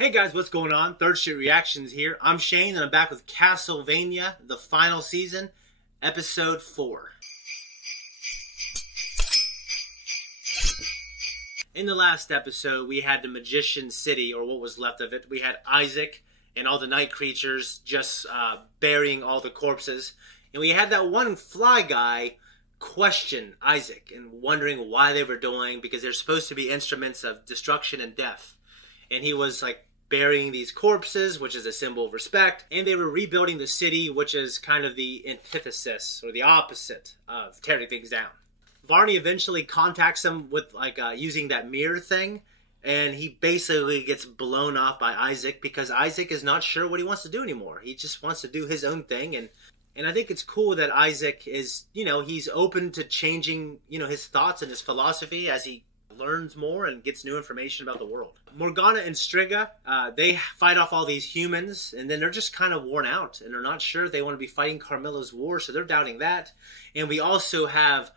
Hey guys, what's going on? Third Street Reactions here. I'm Shane and I'm back with Castlevania, the final season, episode 4. In the last episode, we had the Magician City, or what was left of it. We had Isaac and all the night creatures just burying all the corpses. And we had that one fly guy question Isaac and wondering why they were doing, because they're supposed to be instruments of destruction and death. And he was like burying these corpses, which is a symbol of respect, and they were rebuilding the city, which is kind of the antithesis or the opposite of tearing things down. Varney eventually contacts him with using that mirror thing, and he basically gets blown off by Isaac because Isaac is not sure what he wants to do anymore. He just wants to do his own thing, and I think it's cool that Isaac is, he's open to changing, his thoughts and his philosophy as he learns more and gets new information about the world. Morgana and Striga, they fight off all these humans, and then they're just kind of worn out, and they're not sure they want to be fighting Carmilla's war, so they're doubting that. And we also have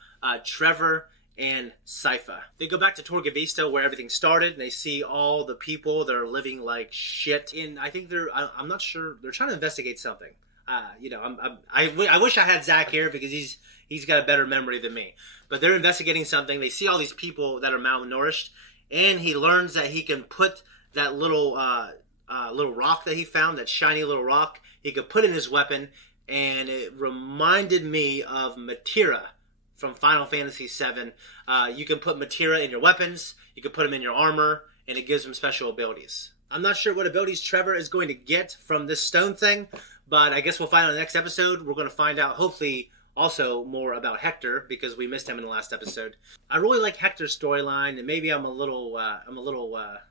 Trevor and Sypha. They go back to Torgavista where everything started, and they see all the people that are living like shit. And I think I'm not sure, they're trying to investigate something. I wish I had Zakk here because he's got a better memory than me. But they're investigating something. They see all these people that are malnourished, and he learns that he can put that little rock that he found, that shiny little rock, he could put in his weapon, and it reminded me of Matera from Final Fantasy VII. You can put Matera in your weapons, you can put him in your armor, and it gives him special abilities. I'm not sure what abilities Trevor is going to get from this stone thing, but I guess we'll find out in the next episode. We're going to find out, hopefully, also more about Hector, because we missed him in the last episode. I really like Hector's storyline, and maybe I'm a little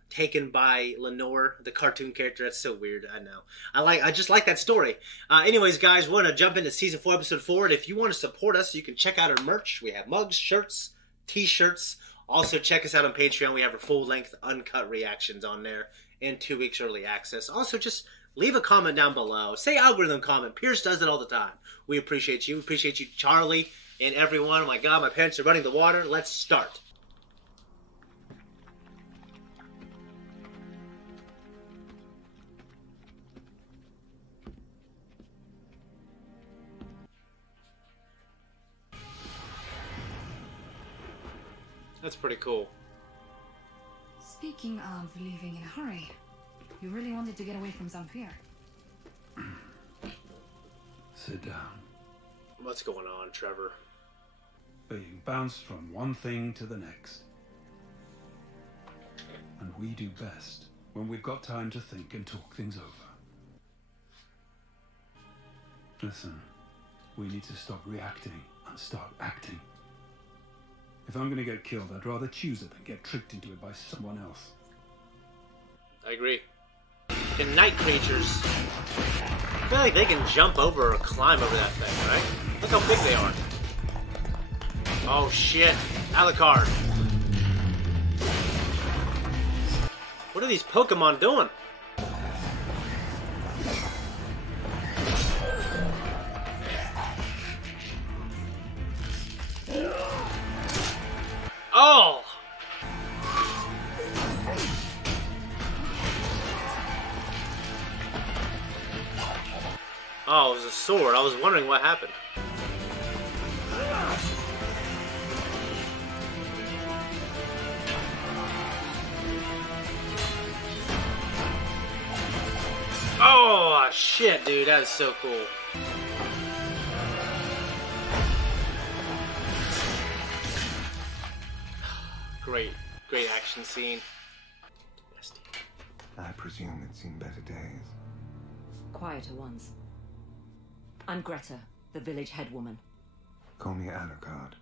taken by Lenore, the cartoon character. That's so weird, I know. I just like that story. Anyways, guys, we're going to jump into Season 4, Episode 4, and if you want to support us, you can check out our merch. We have mugs, shirts, t-shirts. Also, check us out on Patreon. We have our full-length, uncut reactions on there, and 2 weeks early access. Also, just leave a comment down below. Say algorithm comment. Pierce does it all the time. We appreciate you. We appreciate you, Charlie, and everyone. Oh my God, my pants are running the water. Let's start. That's pretty cool. Speaking of leaving in a hurry, you really wanted to get away from Zamfir. Sit down. What's going on, Trevor? Being bounced from one thing to the next. And we do best when we've got time to think and talk things over. Listen, we need to stop reacting and start acting. If I'm going to get killed, I'd rather choose it than get tricked into it by someone else. I agree. The night creatures, I feel like they can jump over or climb over that thing, right? Look how big they are. Oh shit, Alucard. What are these Pokemon doing? Oh! Oh, it was a sword. I was wondering what happened. Oh, shit, dude. That is so cool. Great action scene. I presume it's seen better days. Quieter ones. I'm Greta, the village headwoman. Call me Alucard.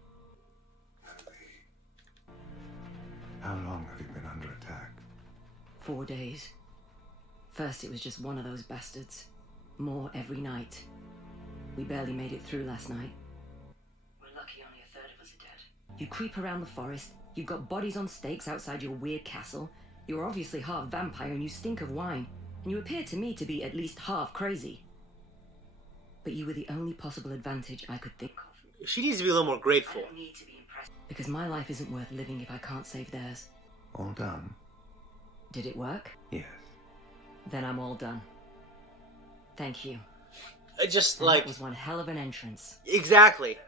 How long have you been under attack? 4 days. First it was just one of those bastards. More every night. We barely made it through last night. We're lucky only a third of us are dead. You creep around the forest, you've got bodies on stakes outside your weird castle, you're obviously half vampire and you stink of wine, and you appear to me to be at least half crazy. But you were the only possible advantage I could think of. She needs to be a little more grateful. I don't need to be impressed. Because my life isn't worth living if I can't save theirs. All done? Did it work? Yes. Then I'm all done. Thank you. Just And like... that was one hell of an entrance. Exactly.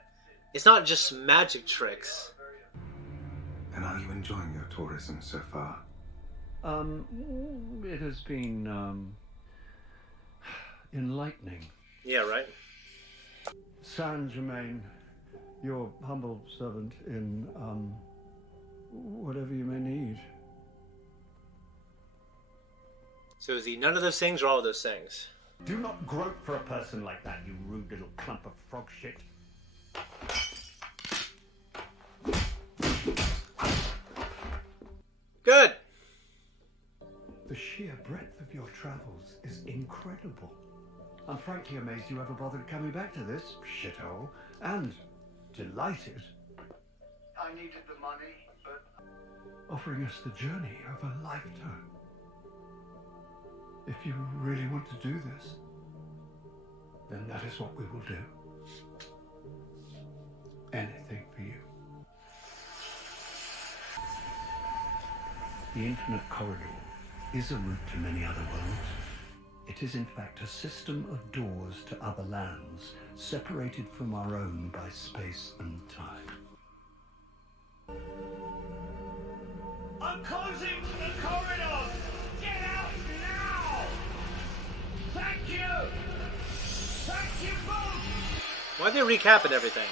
It's not just magic tricks. And are you enjoying your tourism so far? It has been, enlightening. Yeah, right? Saint Germain, your humble servant in, whatever you may need. So is he none of those things or all of those things? Do not grope for a person like that, you rude little clump of frog shit. Good! The sheer breadth of your travels is incredible. I'm frankly amazed you ever bothered coming back to this shithole, and delighted. I needed the money, but... offering us the journey of a lifetime. If you really want to do this, then that is what we will do. Anything for you. The Infinite Corridor is a route to many other worlds. It is in fact a system of doors to other lands, separated from our own by space and time. I'm closing the corridor! Get out now! Thank you! Thank you both! Why'd they recap everything?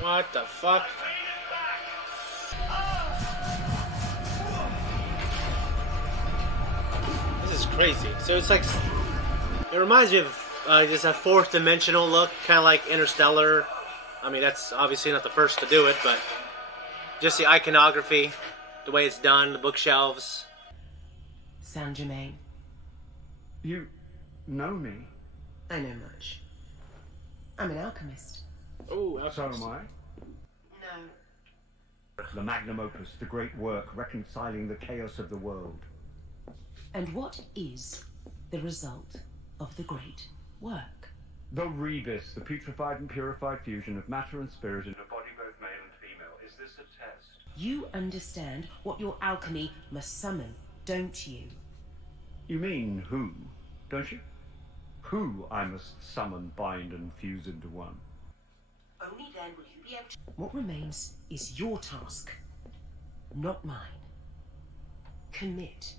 What the fuck? This is crazy. So it's like, it reminds me of just a fourth dimensional look, kind of like Interstellar. I mean, that's obviously not the first to do it, but just the iconography, the way it's done, the bookshelves. Saint Germain. You know me? I know much. I'm an alchemist. Oh, So am I. No. The magnum opus, the great work, reconciling the chaos of the world. And what is the result of the great work? The rebus, the putrefied and purified fusion of matter and spirit in a body both male and female. Is this a test? You understand what your alchemy must summon, don't you? You mean who, don't you? Who I must summon, bind, and fuse into one. Only then will you be able to... What remains is your task, not mine. Commit.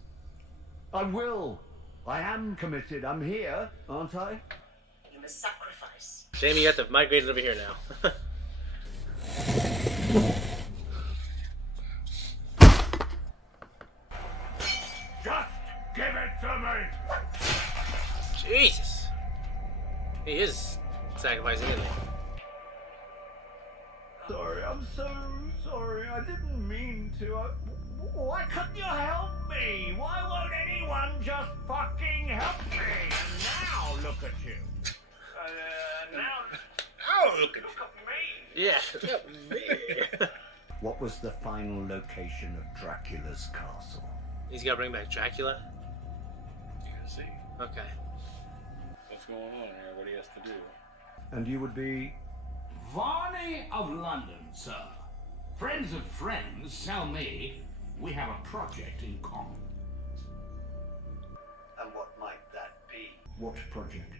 I will. I am committed. I'm here, aren't I? You must sacrifice. Jamie, you have to migrate over here now. Just give it to me! Jesus. He is sacrificing, isn't he? Sorry, I'm so sorry. I didn't mean to. Why couldn't you help me? Why won't anyone just fucking help me? And now look at you. Now look at me. Yeah, look at me. What was the final location of Dracula's castle? He's gotta bring back Dracula? You can see Okay. what's going on here, what he has to do. And you would be... Varney of London, sir. Friends of friends tell me we have a project in common. And what might that be? What project?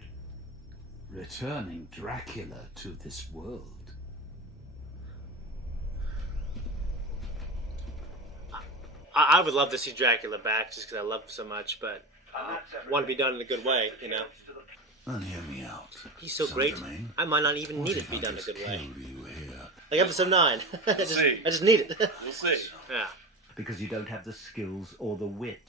Returning Dracula to this world. I would love to see Dracula back just because I love him so much, but I want to be done in a good way, you know? Then hear me out. He's so great, Saint-Germain, I might not even what need it if to be I done in a just good way. killed you here? Like episode 9. I see. just need it. We'll see. Yeah. Because you don't have the skills or the wit.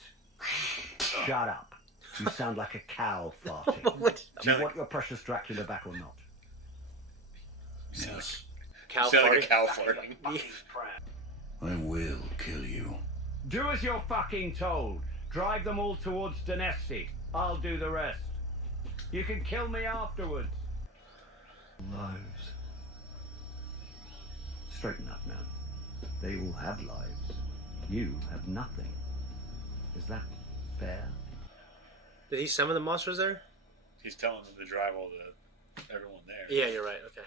Shut up. You sound like a cow farting. What? Do you want your precious Dracula back or not? Yes, Cow Sound like farting? a cow farting. I will kill you. Do as you're fucking told. Drive them all towards Donesti. I'll do the rest. You can kill me afterwards. Lives. Straighten up, man. They all have lives. You have nothing. Is that fair? Did he summon the monsters there? He's telling them to drive everyone there. Yeah, you're right. Okay.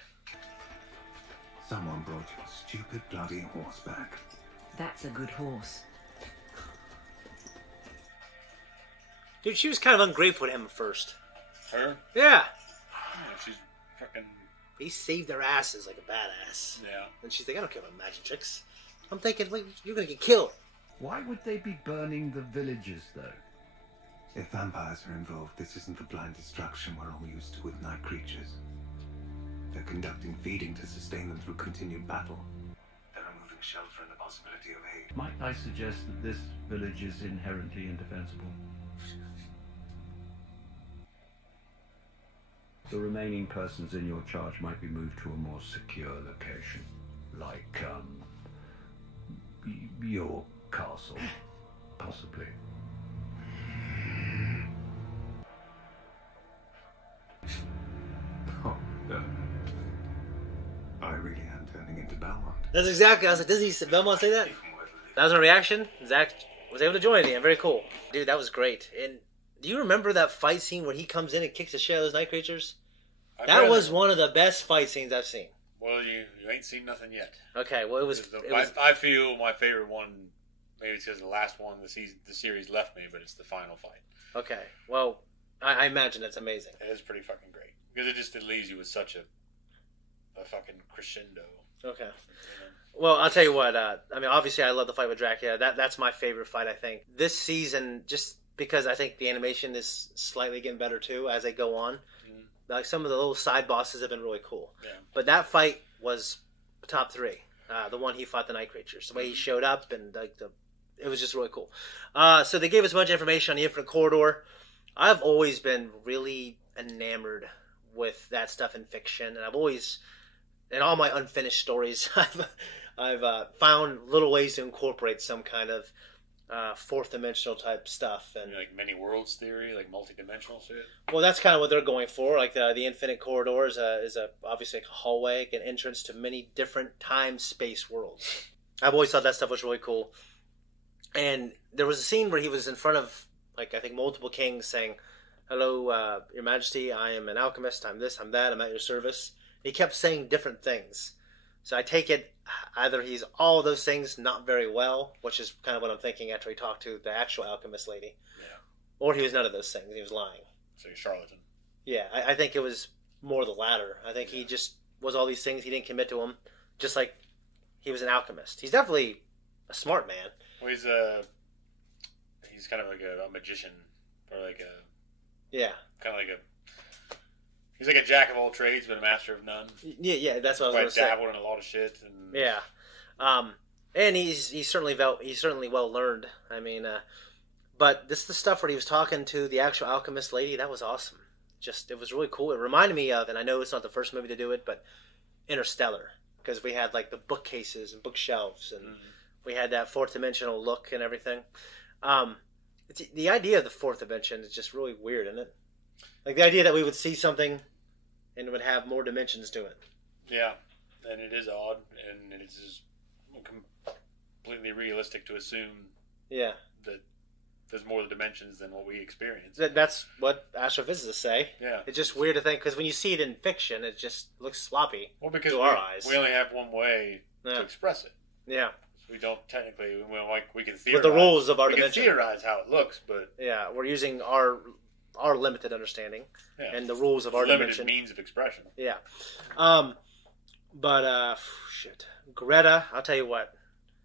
Someone brought you a stupid bloody horse back. That's a good horse. Dude, she was kind of ungrateful to him at first. Her? Yeah. Yeah, she's fucking... He saved their asses like a badass. Yeah. And she's like, I don't care about magic tricks. I'm thinking, wait, you're going to get killed. Why would they be burning the villages, though? If vampires are involved, this isn't the blind destruction we're all used to with night creatures. They're conducting feeding to sustain them through continued battle. They're removing shelter and the possibility of aid. Might I suggest that this village is inherently indefensible? The remaining persons in your charge might be moved to a more secure location. Like, your castle. Possibly. Oh, no. I really am turning into Belmont. That's exactly, I was like, does Belmont say that? That was a reaction. Zakk was able to join it. Very cool. Dude, that was great. And do you remember that fight scene where he comes in and kicks the shit out of those night creatures? That was one of the best fight scenes I've seen. Well, you ain't seen nothing yet. Okay, well, it was... I feel my favorite one, maybe it's because the last one the series left me, but it's the final fight. Okay, well, I imagine it's amazing. It is pretty fucking great. Because it leaves you with such a fucking crescendo. Okay. Well, I'll tell you what, I mean, obviously I love the fight with Dracula. That's my favorite fight, I think. This season, just because I think the animation is slightly getting better, too, as they go on. Like, some of the little side bosses have been really cool. Yeah. But that fight was top 3. The one he fought the night creatures. The way he showed up, and it was just really cool. So they gave us a bunch of information on the Infinite Corridor. I've always been really enamored with that stuff in fiction, and I've always, in all my unfinished stories, I've found little ways to incorporate some kind of fourth dimensional type stuff, and like many worlds theory, like multi-dimensional shit. Well, that's kind of what they're going for. Like the Infinite Corridor is obviously like a hallway, like an entrance to many different time space worlds. I've always thought that stuff was really cool. And there was a scene where he was in front of, like, I think multiple kings saying, "Hello, Your Majesty, I am an alchemist. I'm this, I'm that. I'm at your service." He kept saying different things. So I take it either he's all of those things not very well, which is kind of what I'm thinking after he talked to the actual alchemist lady. Yeah. Or he was none of those things. He was lying. So you're charlatan. Yeah, I think it was more the latter. I think he just was all these things. He didn't commit to them. Just like he was an alchemist. He's definitely a smart man. Well, he's kind of like a magician. Or like a... Yeah. Kind of like a... He's like a jack of all trades, but a master of none. Yeah, that's what I was going to say. Dabbled in a lot of shit. And... Yeah, and he's certainly well learned. I mean, but this is the stuff where he was talking to the actual alchemist lady. That was awesome. Just it was really cool. It reminded me of, and I know it's not the first movie to do it, but Interstellar, because we had like the bookcases and bookshelves, and we had that fourth dimensional look and everything. The idea of the fourth dimension is just really weird, isn't it? Like the idea that we would see something and it would have more dimensions to it. Yeah, and it is odd, and it is completely realistic to assume that there's more dimensions than what we experience. That's what astrophysicists say. Yeah. It's just weird to think, because when you see it in fiction, it just looks sloppy to our eyes. We only have one way to express it. Yeah. We don't technically, we can theorize. With the rules of our dimension. We can theorize how it looks, but... Yeah, we're using our limited understanding and the rules of our dimension. Limited means of expression. Yeah. Shit. Greta, I'll tell you what.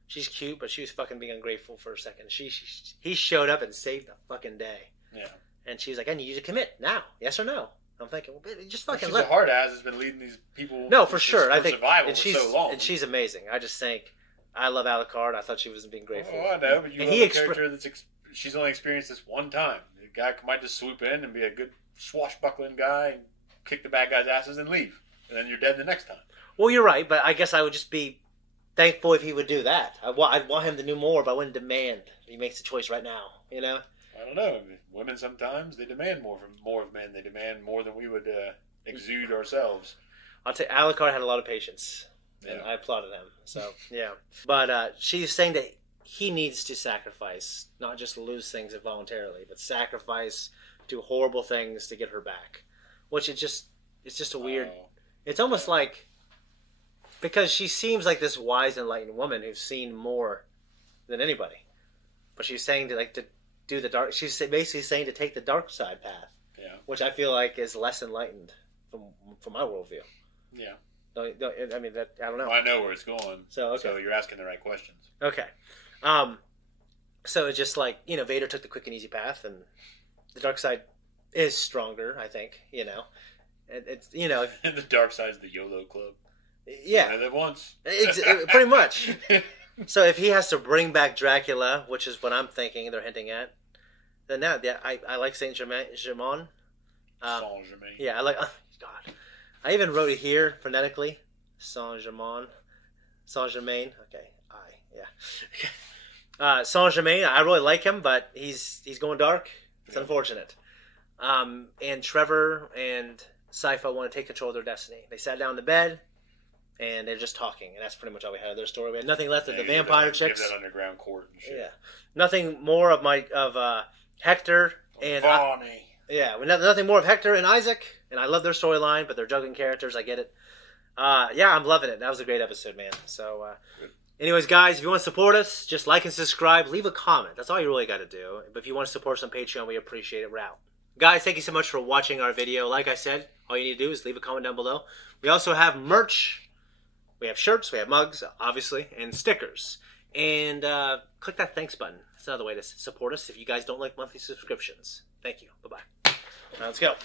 She's cute, but she was fucking being ungrateful for a second. He showed up and saved the fucking day. Yeah. And she was like, I need you to commit now. Yes or no? I'm thinking, well, just fucking she's a hard ass has been leading these people for sure. I think survival for so long. And she's amazing. I just think I love Alucard. I thought she wasn't being grateful. Oh, I know, but you love a character she's only experienced this one time. The guy might just swoop in and be a good swashbuckling guy and kick the bad guys' asses and leave. And then you're dead the next time. Well, you're right, but I guess I would just be thankful if he would do that. I'd want him to do more, but I wouldn't demand he makes the choice right now, you know? I don't know. Women sometimes, they demand more of men. They demand more than we would exude ourselves. I'll tell you, Alucard had a lot of patience. and I applauded him. So yeah, but she's saying that he needs to sacrifice, not just lose things involuntarily, but sacrifice, do horrible things to get her back. Which it's just a weird. It's almost like, because she seems like this wise, enlightened woman who's seen more than anybody, but she's saying to do the dark. She's basically saying to take the dark side path. Yeah. Which I feel like is less enlightened from my worldview. Yeah. I mean, I don't know. Well, I know where it's going. So you're asking the right questions. Okay. So it's just like, Vader took the quick and easy path, and the dark side is stronger, I think, It's, And the dark side is the YOLO club. Yeah. You live once. Pretty much. So if he has to bring back Dracula, which is what I'm thinking they're hinting at, then now, yeah, I like Saint Germain. Saint-Germain. Yeah, I like... Oh, God. I even wrote it here phonetically. Saint-Germain. Saint-Germain. Okay. Saint-Germain, I really like him, but he's going dark. It's unfortunate. And Trevor and Sypha want to take control of their destiny. They sat down in the bed, and they're just talking, and that's pretty much all we had of their story. We had nothing left of the vampire chicks. Give that underground court and shit. Yeah, nothing more of Hector and Barney. Nothing more of Hector and Isaac, and I love their storyline, but they're juggling characters. I get it. Yeah, I'm loving it. That was a great episode, man. So, anyways, guys, if you want to support us, just like and subscribe, leave a comment. That's all you really got to do. But if you want to support us on Patreon, we appreciate it. We're out. Guys, thank you so much for watching our video. Like I said, all you need to do is leave a comment down below. We also have merch. We have shirts, we have mugs, obviously, and stickers. And click that thanks button. That's another way to support us if you guys don't like monthly subscriptions. Thank you. Bye-bye. Let's go.